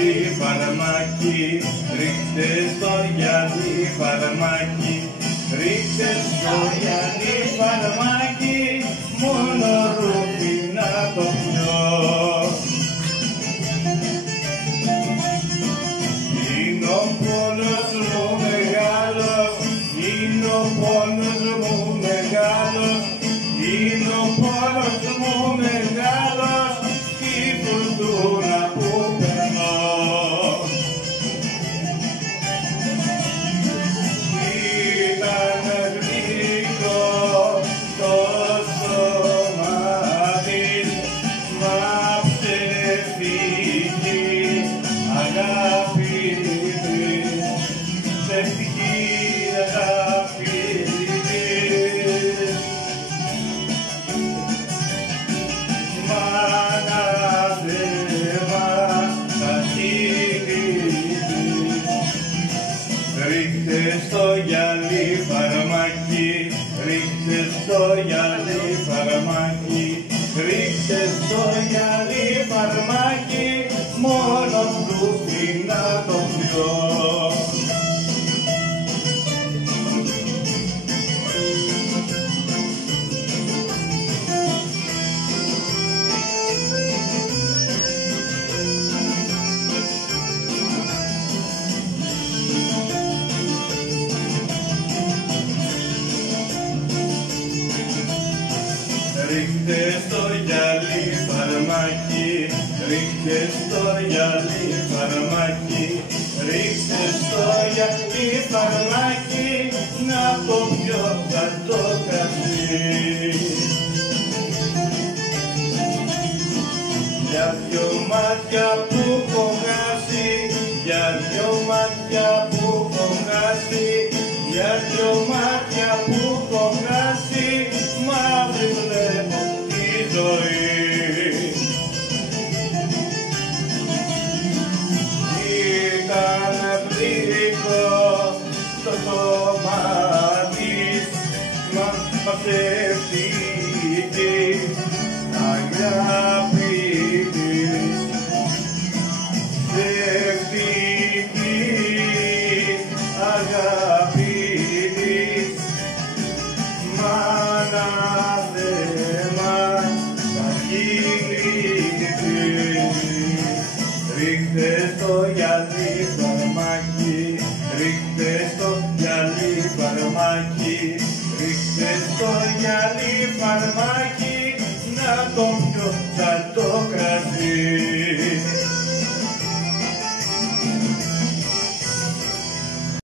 γυαλί φαρμάκι, ρίξτε στο γυαλί φαρμάκι, ρίξτε στο γυαλί φαρμάκι, μόνο ρούχι να το πιω. Είναι ο πόνος μου μεγάλος, είναι ο πόνος μου μεγάλος, είναι ο πόνος μου μεγάλος, η φουρτούνα που περνώ. Ήταν γλυκό το σώμα της, μα ψευτική αγάπη της, ψευτική αγάπη της. Ρίξτε στο γυαλί φαρμάκι, ρίξτε στο γυαλί φαρμάκι, ρίξτε στο γυαλί φαρμάκι, μόνο πλούφι να το πιω. Ρίχτε στο γυαλί φαρμάκι, ρίχτε στο γυαλί φαρμάκι, ρίχτε στο γυαλί φαρμάκι, να το πιω σαν το καφέ. Για δυο μάτια που έχω χάσει, για δυο μάτια που έχω χάσει, για δυο μάτια που έχω χάσει, μαύρη βλέπω τη ζωή. Ήταν γλυκό το σώμα της, μα ψευτική αγάπη της, ψευτική αγάπη της. Μάνα θεμά τα χείλη της. Ρίχτε στο γυαλί φαρμάκι, ρίχτε στο γυαλί φαρμάκι, ρίχτε στο γυαλί φαρμάκι, να το πιω σαν το κρασί.